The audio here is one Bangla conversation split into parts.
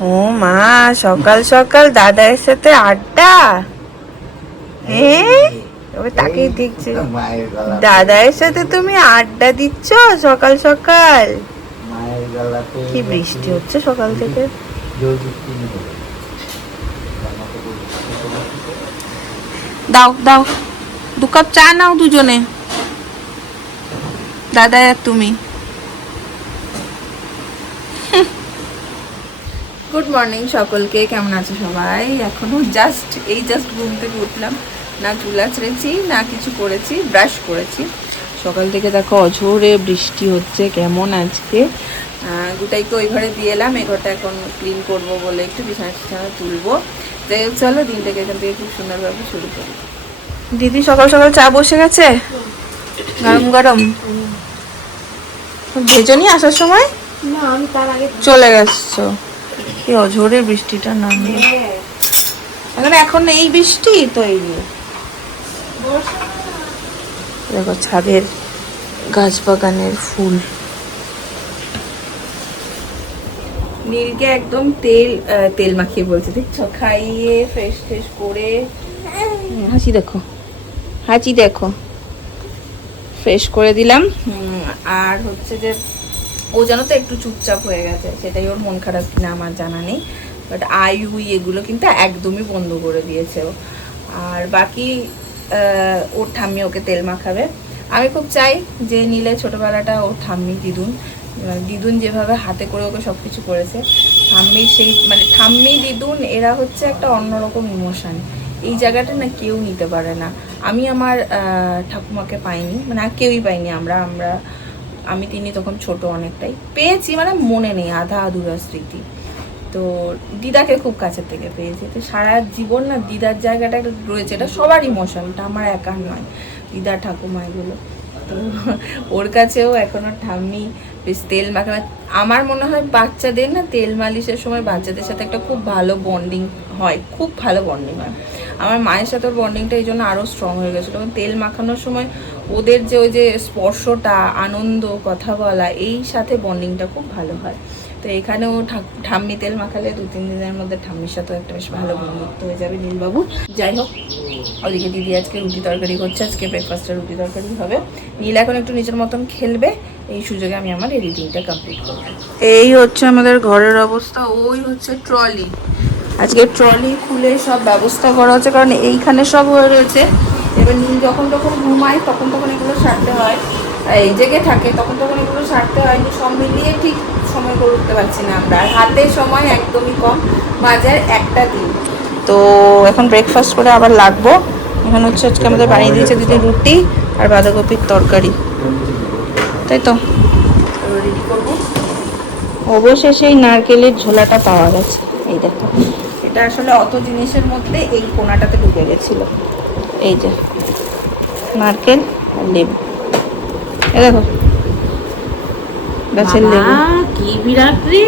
ও মা সকাল সকাল দাদার সাথে আড্ডা? হ্যাঁ তাকেই দেখছে। দাদার সাথে তুমি আড্ডা দিচ্ছ সকাল সকাল? কি বৃষ্টি হচ্ছে সকাল থেকে? দাও দাও। দু কাপ চা নাও দুজনে। দাদা আর তুমি। গুড মর্নিং সকলকে কেমন আছো সবাই? এখনও জাস্ট এই জাস্ট ঘুম থেকে উঠলাম। না চুলা ছেড়েছি না কিছু করেছি ব্রাশ করেছি। সকাল থেকে দেখো অঝোরে বৃষ্টি হচ্ছে কেমন আজকে? গুটাইকে ওই ঘরে দিয়ে এলাম এই ঘরটা এখন ক্লিন করব বলে একটু বিছানা টিছানা তুলবো। যাই হোক চলো দিনটাকে এখান থেকে খুব সুন্দরভাবে শুরু করি। দিদি সকাল সকাল চা বসে গেছে? গরম গরম? ভেজনি আসার সময়? না আমি তার আগে চলে গেছো। কি অঝোরে বৃষ্টিটা নামলো। এখন এখন এই বৃষ্টি, তো এই। দেখো ছাদের গাছ বাগানের ফুল। নীলকে একদম তেল তেল মাখিয়ে বলছে, দেখছ? খাইয়ে ফ্রেশ ফ্রেশ করে। হাসি দেখো। হাসি দেখো। ফ্রেশ করে দিলাম। আর হচ্ছে যে ও যেন তো একটু চুপচাপ হয়ে গেছে, সেটাই ওর মন খারাপ কিনা আমার জানা নেই। বাট আই উই এগুলো কিন্তু একদমই বন্ধ করে দিয়েছে ও। আর বাকি ওর ঠাম্মি ওকে তেল মাখাবে। আমি খুব চাই যে নিলে ছোটোবেলাটা ওর ঠাম্মি দিদুন দিদুন যেভাবে হাতে করে ওকে সব কিছু করেছে ঠাম্মির সেই মানে ঠাম্মি, দিদুন, এরা হচ্ছে একটা অন্যরকম ইমোশান। এই জায়গাটা না কেউ নিতে পারে না। আমি আমার ঠাকুমাকে পাইনি মানে কেউই পাইনি আমরা আমরা আমি তিনি তখন ছোট অনেকটাই। পেয়েছি মানে মনে নেই, আধা আধুরা স্মৃতি। তো দিদাকে খুব কাছের থেকে পেয়েছি। তো সারা জীবন না দিদার জায়গাটা রয়েছে, এটা সবার ইমোশন এটা আমার একার নয়, দিদা ঠাকুমা এগুলো তো ওর কাছেও এখনও ঠাম্মি, বেশ তেল মাখা। আমার মনে হয় বাচ্চাদের না তেল মালিশের সময় বাচ্চাদের সাথে একটা খুব ভালো বন্ডিং হয়, খুব ভালো বন্ডিং হয়। আমার মায়ের সাথে বন্ডিংটা এই জন্য আরও স্ট্রং হয়ে গেছিল। তেল মাখানোর সময় ওদের যে ওই যে স্পর্শটা, আনন্দ, কথা বলা, এই সাথে বন্ডিংটা খুব ভালো হয়। তো এখানেও ঠাম্মি তেল মাখালে দু, তিন দিনের মধ্যে ঠাম্মির সাথেও একটা বেশ ভালো বন্ধুত্ব হয়ে যাবে নীলবাবু। যাই হোক, ওদিকে দিদি আজকে রুটি তরকারি করছে, আজকে ব্রেকফাস্টে রুটি তরকারি হবে। নীল এখন একটু নিজের মতন খেলবে, এই সুযোগে আমি আমার এডিটিংটা কমপ্লিট করব। এই হচ্ছে আমাদের ঘরের অবস্থা, ওই হচ্ছে ট্রলি আজকে ট্রলি খুলে সব ব্যবস্থা করা হচ্ছে, কারণ এইখানে সব হয়ে রয়েছে। এবার নীল যখন তখন ঘুমায় তখন তখন এগুলো সারতে হয়। এই জেগে থাকে তখন তখন এগুলো সারতে হয়। কিন্তু সব মিলিয়ে ঠিক সময় করে উঠতে পারছি না আমরা। আর হাতে সময় একদমই কম বাজার একটা দিন। তো এখন ব্রেকফাস্ট করে আবার লাগবো। এখন হচ্ছে আজকে আমাদের বানিয়ে দিয়েছে দিদি রুটি আর বাঁধাকপির তরকারি। তাই তো? রেডি করব। অবশেষে এই নারকেলের ঝোলাটা পাওয়া গেছে। এই দেখো। এটা আসলে অত জিনিসের মধ্যে এই কোনাটাতে ঢুকে গেছিল। এই যে নারকেল আর লেবু। এ দেখো গাছের লেবু। কি বিরাট রে।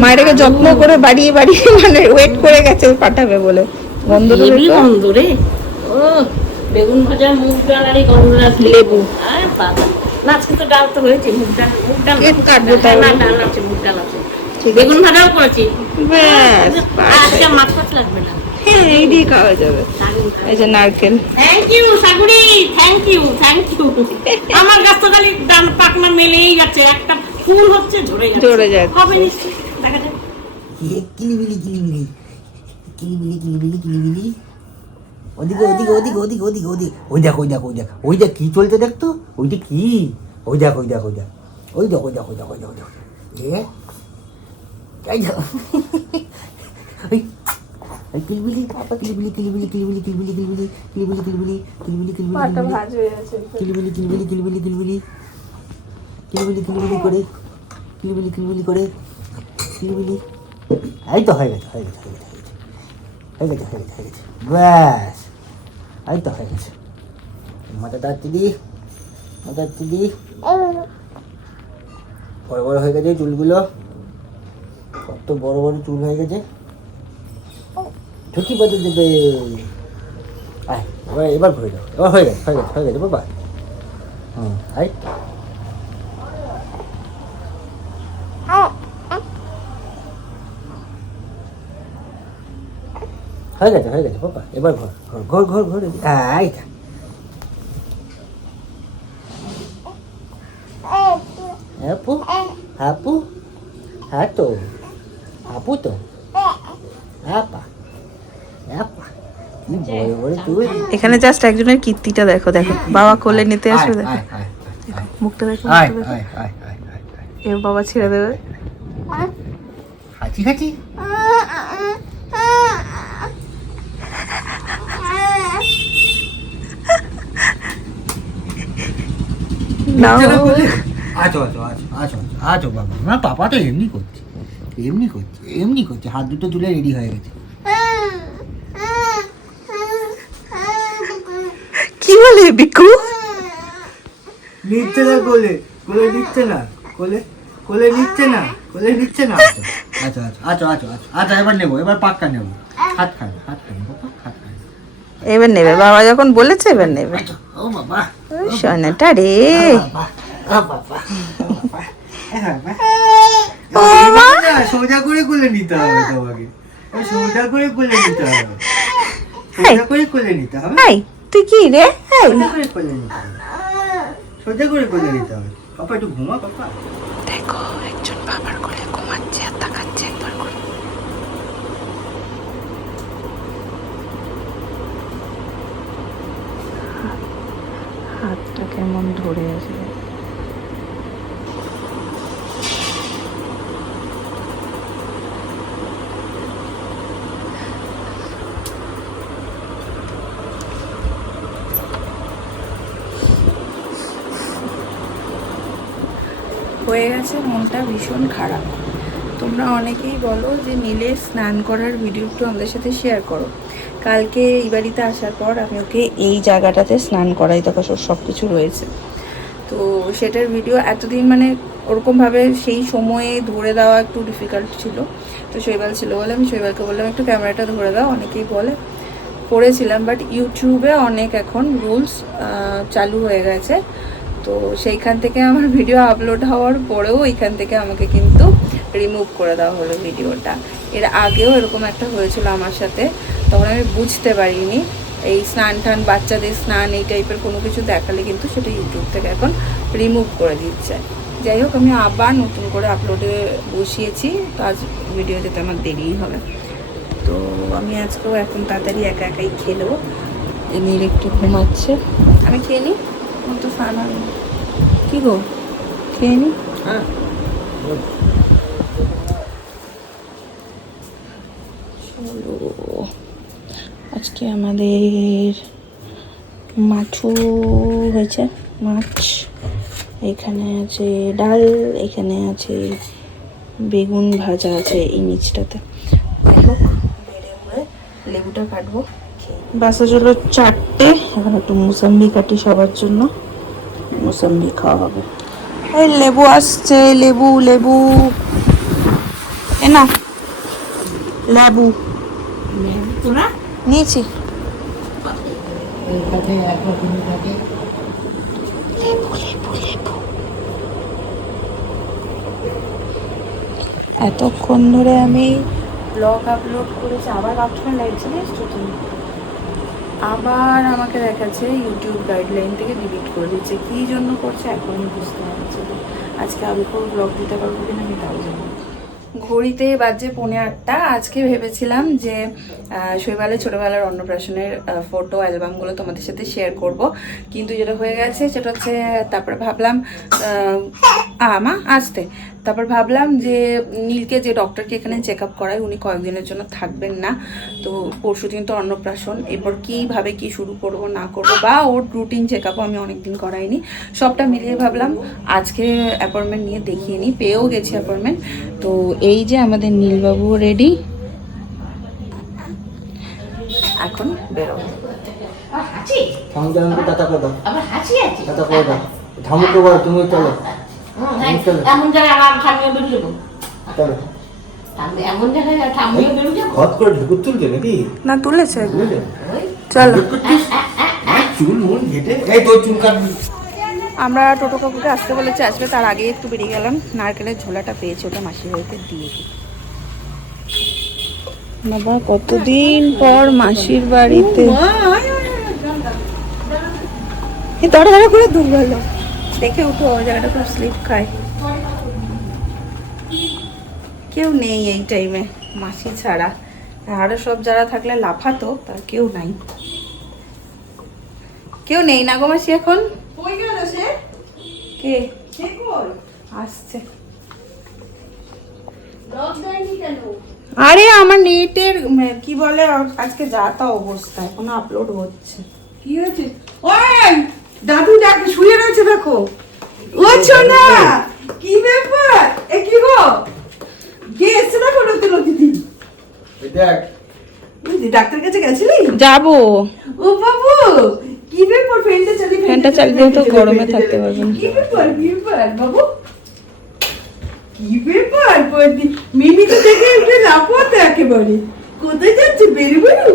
মায়েরাকে যত্ন করে বাড়িয়ে বাড়িয়ে মানে ওয়েট করে গেছে পাঠাবে বলে। গন্ধ গন্ধ রে। ও বেগুন ভাজা মুগ ডাল আর গন্ধ লেবু। আরে বাবা আজকে তো ডাল তো হয়েছে মুগ ডাল মুগ ডাল কেক কাটবো না ডাল আছে মুগ ডাল আছে। ঠিক আছে। বেগুন ভাজাও করেছি। ব্যাস আজকে মাছ লাগবে না। হ্যাঁ এই দিয়ে খাওয়া যাবে। এই যে নারকেল। থ্যাংক ইউ সাগুরি। থ্যাংক ইউ থ্যাংক ইউ আমার গাছ তো খালি ডান পাকনা মেলেই যাচ্ছে একটা ফুল হচ্ছে ঝরে যাচ্ছে। ঝরে যাচ্ছে। হবে নিশ্চয়ই দেখা যাক। কিলিবিলি কিলিবিলি কিলিবিলি কিলিবিলি কিলিবিলি ওদিকে ওদিকে ওদিকে ওদিকে ওদিকে ওদিকে। ওই দেখ ওই দেখ ওই দেখ ওই দেখ কি চলছে দেখ তো। ওইটা কি? ওই দেখ ওই দেখ ওই দেখ। ওই দেখ ওই দেখ ওই দেখ ওই দেখ ওই দেখ। এ? ওই কিলিবিলি কিলিবিলি কিলিবিলি কিলিবিলি কিলিবিলি কিলিবিলি কিলিবিলি কিলিবিলি কিলিবিলি কিলিবিলি পাটা ভাজ হয়ে গেছে কিলিবিলি কিলিবিলি কিলিবিলি কিলিবিলি কিলিবিলি কিলিবিলি করে কিলিবিলি কিলিবিলি করে কিলিবিলি এই তো হয়ে গেছে হয়ে গেছে হয়ে গেছে হয়ে গেছে হয়ে গেছে হয়ে ব্যাস এই তো হয়ে গেছে মাথা দাঁড়াচ্ছি দি মাথা দাঁড়াচ্ছি বড় বড় হয়ে গেছে চুলগুলো কত বড় বড় চুল হয়ে গেছে ঢুকি বাজে দেবে আয় এবার এবার ভরে দাও এবার হয়ে গেছে হয়ে গেছে হয়ে গেছে বাবা হুম আয় হয়ে গেছে হয়ে গেছে বাবা এবার ঘর ঘর ঘর ঘর ঘর আয় এখানে জাস্ট একজনের কীর্তিটা দেখো দেখো। বাবা কোলে নিতে আসবে দেখো। মুখটা দেখো। এর বাবা ছেড়ে দেবে। হাঁচি হাঁচি আছো আছো আছো আছো আছো বাবা না পাপা তো এমনি করছে এমনি করছে এমনি করছে। হাত দুটো তুলে রেডি হয়ে গেছে। কি বলে বিকু নিচ্ছে না কোলে কোলে নিচ্ছে না কোলে কোলে নিচ্ছে না কোলে নিচ্ছে না। আচ্ছা আচ্ছা আচ্ছা আচ্ছা আচ্ছা আচ্ছা এবার নেব এবার পাক্কা নেব। হাত খান হাত খান হাত খান। এবার নেবে বাবা যখন বলেছে এবার নেবে। আচ্ছা, ও বাবা সোনাটা রে। সোজা করে কোলে নিতে হবে তোমাকে। সোজা করে কোলে নিতে হবে। সোজা করে কোলে নিতে হবে। হাই। তুই কি রে? হাই সোজা করে কোলে নিতে হবে। সোজা করে কোলে নিতে হবে। পাপা একটু ঘুমা পাপা। দেখো একজন বাবার কোলে ঘুমাচ্ছে আর তাকাচ্ছে একবার করে। হাতটা কেমন ধরে আছে। গেছে মনটা ভীষণ খারাপ। তোমরা অনেকেই বলো যে নীলের স্নান করার ভিডিও একটু আমাদের সাথে শেয়ার করো। কালকে এই বাড়িতে আসার পর আমি ওকে এই জায়গাটাতে স্নান করাই, দেখো সব কিছু রয়েছে। তো সেটার ভিডিও এতদিন মানে ওরকমভাবে সেই সময়ে ধরে দেওয়া একটু ডিফিকাল্ট ছিল। তো শৈবাল ছিল বলে আমি শৈবালকে বললাম, একটু ক্যামেরাটা ধরে দাও। অনেকেই বলে, করেছিলাম। বাট ইউটিউবে অনেক এখন রুলস চালু হয়ে গেছে। তো সেইখান থেকে আমার ভিডিও আপলোড হওয়ার পরেও এখান থেকে আমাকে কিন্তু রিমুভ করে দেওয়া হলো ভিডিওটা এর আগেও এরকম একটা হয়েছিল আমার সাথে, তখন আমি বুঝতে পারিনি। এই স্নান টান, বাচ্চাদের স্নান এই টাইপের কোনো কিছু দেখালে কিন্তু সেটা ইউটিউব থেকে এখন রিমুভ করে দিচ্ছে। যাই হোক, আমি আবার নতুন করে আপলোডে বসিয়েছি, তো আজ ভিডিও যেতে আমার দেরিই হবে। তো আমি আজকেও এখন তাড়াতাড়ি একা একাই খেলো এমনির একটু ঘুমাচ্ছে। আমি খেয়ে নিই? তো কী গো? খেয়ে নিই হ্যাঁ। চলো আজকে আমাদের মাছু হয়েছে মাছ। এখানে আছে ডাল এখানে আছে বেগুন ভাজা আছে এই নিচটাতে বেড়ে লেবুটা কাটবো বাসা চলো চারটে এখন একটু মুসাম্বি কাটি সবার জন্য। মুসাম্বি খাওয়া হবে। এই লেবু আসছে লেবু লেবু। এ না লেবু। নিয়েছি। এতক্ষণ ধরে আমি ব্লগ আপলোড করেছি আবার ভাবছিলাম লাইভ এসছো তুমি আবার আমাকে দেখাচ্ছে ইউটিউব গাইডলাইন থেকে ডিলিট করে দিচ্ছে। কী জন্য করছে এখনই বুঝতে পারছি আজকে আমি কোনো ব্লগ দিতে পারব কিনা আমি তাও জানি ঘড়িতে বাজে পৌনে আটটা। আজকে ভেবেছিলাম যে শৈবালের ছোটোবেলার অন্নপ্রাশনের ফটো অ্যালবামগুলো তোমাদের সাথে শেয়ার করব। কিন্তু যেটা হয়ে গেছে, সেটা হচ্ছে, তারপরে ভাবলাম আমা আসতে। তারপর ভাবলাম যে নীলকে যে ডক্টরকে এখানে চেক আপ করায় উনি কয়েকদিনের জন্য থাকবেন না। তো পরশু দিন তো অন্নপ্রাশন। এরপর কীভাবে কি শুরু করব না করব বা ওর রুটিন চেক আপও আমি অনেকদিন করাইনি। সবটা মিলিয়ে ভাবলাম আজকে অ্যাপয়েন্টমেন্ট নিয়ে দেখিয়ে নিই। পেয়েও গেছি অ্যাপয়েন্টমেন্ট তো এই যে আমাদের নীলবাবু রেডি এখন বেরোবো। হাসি আছে বলো তুমি চলো। এমন জায়গায় আমার ঠামিও বেরিয়ে যাব। এমন জায়গায় ঠামিও বেরিয়ে যাব? ঘট করে ঢুকুর তুলছে নাকি? না তুলেছে। বুঝলে চলো। চুল মুল ঘেটে। এই তোর চুল কাটবি। আমরা টোটো কাকুকে আসতে বলেছে আসবে তার আগে একটু বেরিয়ে গেলাম। নারকেলের ঝোলাটা পেয়েছি ওটা মাসির বাড়িতে দিয়ে বাবা কতদিন পর মাসির বাড়িতে দড়া করে দূর গেল দেখে উঠো ওই জায়গাটা খুব স্লিপ খায়। কেউ নেই এই টাইমে মাসি ছাড়া। আরও সব যারা থাকলে লাফাতো তার কেউ নাই। কেউ নেই না গো মাসি এখন? কে? আসছে। আরে আমার নেটের কি বলে আজকে যা তা অবস্থা এখনও আপলোড হচ্ছে। কি হয়েছে? ওই! দাদু ডাক শুয়ে রয়েছে দেখো। ও সোনা কি ব্যাপার? এ কি গো? কে এসছে না কোনো তুলো দিদি দেখ। ডাক্তার কাছে গেছিলি? যাব। ও বাবু কি ব্যাপার? ফ্যানটা চালিয়ে ফ্যানটা চালিয়ে দিলে তো গরমে থাকতে পারবে না। কি ব্যাপার কি ব্যাপার বাবু? কি ব্যাপার? মিমি তো দেখে একটু লাপতে একেবারে। কোথায় যাচ্ছে বেরু বেরু বেরু বেরু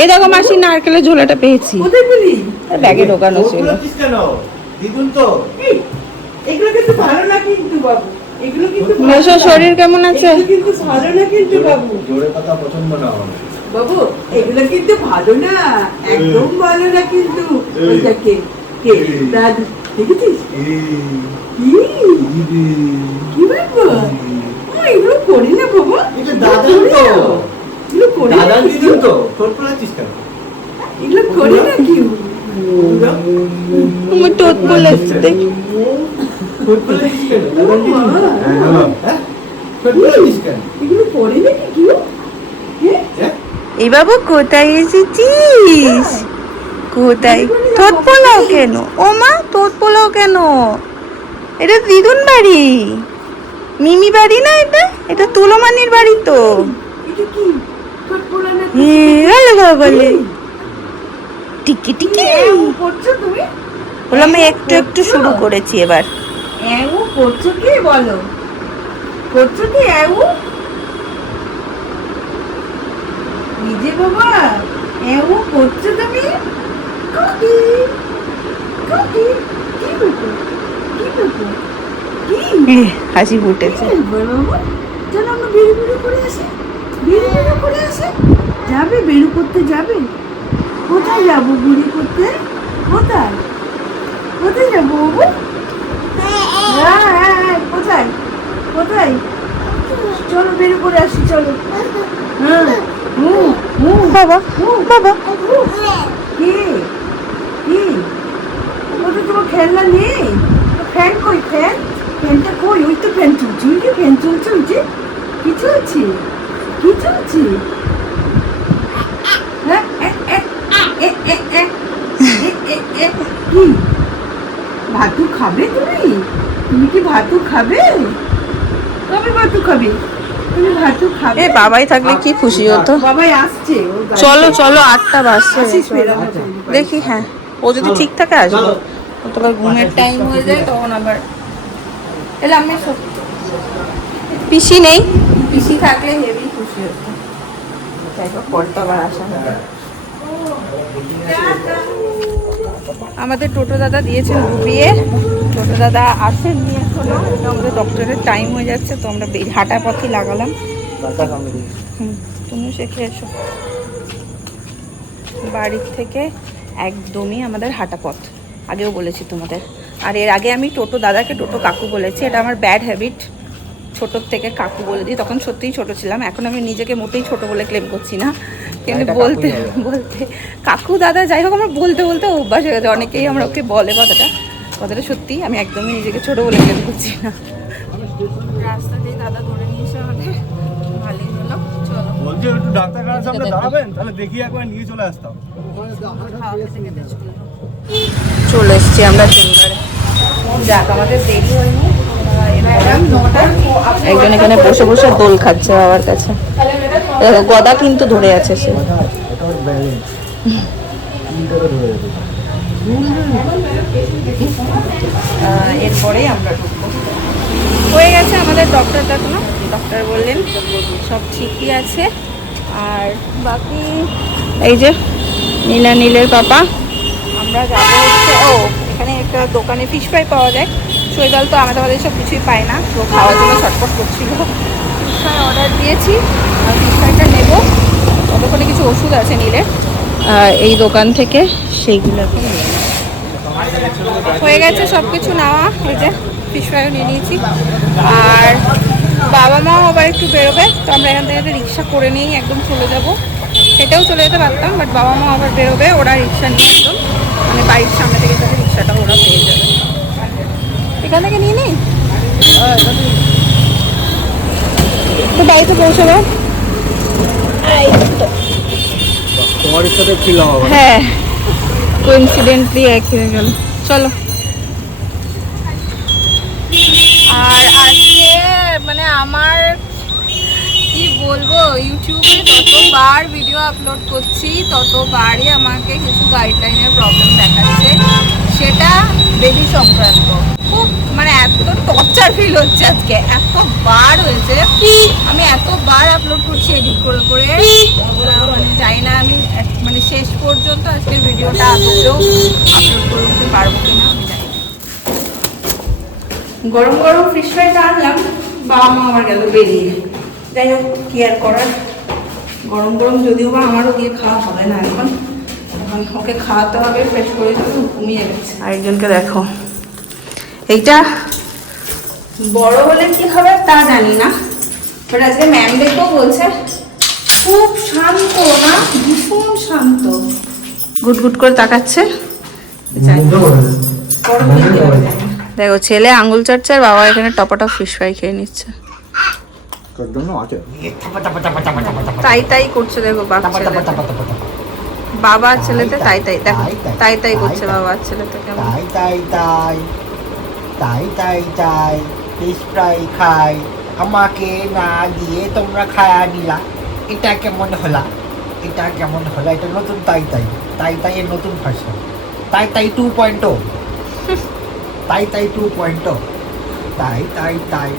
এই দেখো মাসি নারকেলের ঝোলাটা পেয়েছি। ব্যাগে ঢোকানো ছিল। শরীর কেমন আছে? বাবু। এগুলো কিন্তু ভালো না। একদম ভালো না কিন্তু। কে দাদু দেখেছিস? কি কি ব্যাপার? এগুলো করি না বাবু। এটা দাদু তো। এগুলো করি। না দাদার কি? দিদুন তো ঠোঁট ফোলাচ্ছিস কেন? এগুলো করি না কি? আমার টোট দেখ কেন? দাদার দিদুন। মা। হ্যাঁ? ঠোঁট কেন? এগুলো করি না কি কি হ্যাঁ? হ্যাঁ? বাবু কোথায় এসেছিস? কোথায়? তোর পোলাও কেন? ও মা তোর পোলাও কেন? এটা দিদুন বাড়ি। মিমি বাড়ি না এটা? এটা তুলমানির বাড়ি তো। এটা কি? বলে টিকি টিকি। করছ তুমি? বললাম একটু একটু শুরু করেছি এবার। এও করছ কি বলো? করছ কি এও নিজে বাবা এও করছ তুমি? ককি ককি কি কি কি? হাসি ফুটেছে। বাবা? চলো আমরা বেরু বেরু করে আসি বেরু বেরু করে আসি। যাবে? বেরু করতে যাবে? কোথায় যাব বুড়ি করতে? কোথায়? কোথায় যাব বাবু? হ্যাঁ হ্যাঁ হ্যাঁ কোথায়? কোথায়? চলো বেরু করে আসি চলো। হ্যাঁ বাবা বাবা। কি? কি? ওটা তোমার খেলনা নেই? ফ্যান কই ফ্যান? ফ্যানটা কই? ওই তো ফ্যান চলছে ওই যে ফ্যান চলছে ওই যে। কি চলছে? কি চলছে? ভাতু খাবে তুমি? তুমি কি ভাতু খাবে? কবে ভাতু খাবে? তুমি ভাতু খাবে? এ বাবাই থাকলে কি খুশি হতো? বাবাই আসছে চলো চলো আটটা বাজছে। আচ্ছা। দেখি হ্যাঁ। ও যদি ঠিক থাকে আসব। চলো। ও তো ঘুমের টাইম হয়ে যায় তখন আবার এলে আমি সত্যি পিসি নেই। পিসি থাকলে হেভি খুশি হতো। যাই হোক তো আবার আসা হবে। আমাদের টোটো দাদা দিয়েছেন ডুবিয়ে টোটো দাদা আসেন নিয়ে এখনও। আমাদের ডক্টরের টাইম হয়ে যাচ্ছে, তো আমরা হাঁটা পথে লাগালাম। হুম, তুমিও শিখে এসো। বাড়ির থেকে একদমই আমাদের হাঁটা পথ। আগেও বলেছি তোমাদের। আর এর আগে আমি টোটো দাদাকে টোটো কাকু বলেছি, এটা আমার ব্যাড হ্যাবিট ছোটোর থেকে কাকু বলে দিই, তখন সত্যিই ছোট ছিলাম। এখন আমি নিজেকে মোটেই ছোট বলে ক্লেম করছি না। কিন্তু বলতে বলতে কাকু দাদা যাই হোক আমার বলতে বলতে অভ্যাস হয়ে গেছে। অনেকেই আমরা ওকে বলে কথাটা। কথাটা সত্যি আমি একদমই নিজেকে ছোট বলে ক্লেম করছি না। রাস্তা দিয়ে দাদা ধরে নিয়ে এসে আমাদের ভালোই হলো। চলো। বলছি একটু ডাক্তারখানার সামনে দাঁড়াবেন? তাহলে দেখি একবার নিয়ে চলে আসতাম এসছি আমরা চেম্বারে। যাক আমাদের দেরি হয়নি। আমরা এলাম নটার একজন এখানে বসে বসে দোল খাচ্ছে বাবার কাছে। গদা কিন্তু ধরে আছে সে। আহ, এরপরেই আমরা হয়ে গেছে আমাদের ডক্টর দেখানো। ডক্টর বললেন সব ঠিকই আছে। আর বাকি এই যে নীলা নীলের পাপা। আমরা যাব হচ্ছে ও এখানে একটা দোকানে ফিশ ফ্রাই পাওয়া যায়। শৈবাল তো আমাদের সব কিছুই পায় না। তো খাওয়ার জন্য ছটফট করছিল। ফিশ ফ্রাই অর্ডার দিয়েছি। দোকানে কিছু ওষুধ আছে নিলে এই দোকান থেকে সেইগুলো হয়ে গেছে সব কিছু নেওয়া, এই যে ফিশ ফ্রাইও নিয়ে নিয়েছি। আর বাবা মাও আবার একটু বেরোবে, তো আমরা এখান থেকে রিক্সা করে নিয়েই একদম চলে যাব। সেটাও চলে যেতে পারতাম বাট বাবা মা আবার বেরোবে, ওরা রিক্সা নিয়ে একদম মানে বাড়ির সামনে থেকে যাবে, রিক্সাটা ওরা পেয়ে যাবে। এখান থেকে নিয়ে নিই? তো বাড়িতে পৌঁছাবো এই তো তোমার সাথে ছিলাম আবার হ্যাঁ কোইন্সিডেন্টলি একই হয়ে গেল। চলো। আর আজকে মানে আমার কি বলব? ইউটিউবে যতবার ভিডিও আপলোড করছি, ততবারই আমাকে কিছু গাইডলাইনের প্রবলেম দেখাচ্ছে। সেটা বেবি সংক্রান্ত। খুব মানে এত টর্চার ফিল হচ্ছে আজকে। এতবার হয়েছে। আমি এতবার আপলোড করছি এডিট করে করে। মানে জানি না আমি মানে শেষ পর্যন্ত আজকের ভিডিওটা আদৌ আপলোড করে উঠতে পারব কিনা জানি গরম গরম ফিশ ফ্রাইটা আনলাম, বাবা মা আমার গেল বেরিয়ে। যাই হোক কি আর করার? গরম গরম যদিও বা আমারও গিয়ে খাওয়া হবে না এখন। এখন ওকে খাওয়াতে হবে ফ্রেশ করে দেবো ঘুমিয়ে গেছে। আরেকজনকে দেখো। এইটা? বড় হলে কি হবে তা জানি না বাট আজকে ম্যাম দেখেও বলছে খুব শান্ত না ভীষণ শান্ত। গুট গুট করে তাকাচ্ছে। দেখো। ছেলে আঙুল চাটছে আর বাবা এখানে টপাটপ ফিশ ফ্রাই খেয়ে নিচ্ছে। তোর জন্য আছে। তাই তাই করছে দেখো বাপ বাবা ছেলেতে তাই তাই দেখো তাই তাই করছে বাবা ছেলেতে কেমন। তাই তাই তাই। তাই তাই তাই। ফিশ ফ্রাই খাই। আমাকে না দিয়ে তোমরা খায়া নিলা। এটা কেমন হলা? এটা কেমন হলা? এটা নতুন তাই তাই। তাই তাই এর নতুন ভার্সন তাই তাই টু পয়েন্ট তাই তাই টু পয়েন্ট তাই তাই তাই।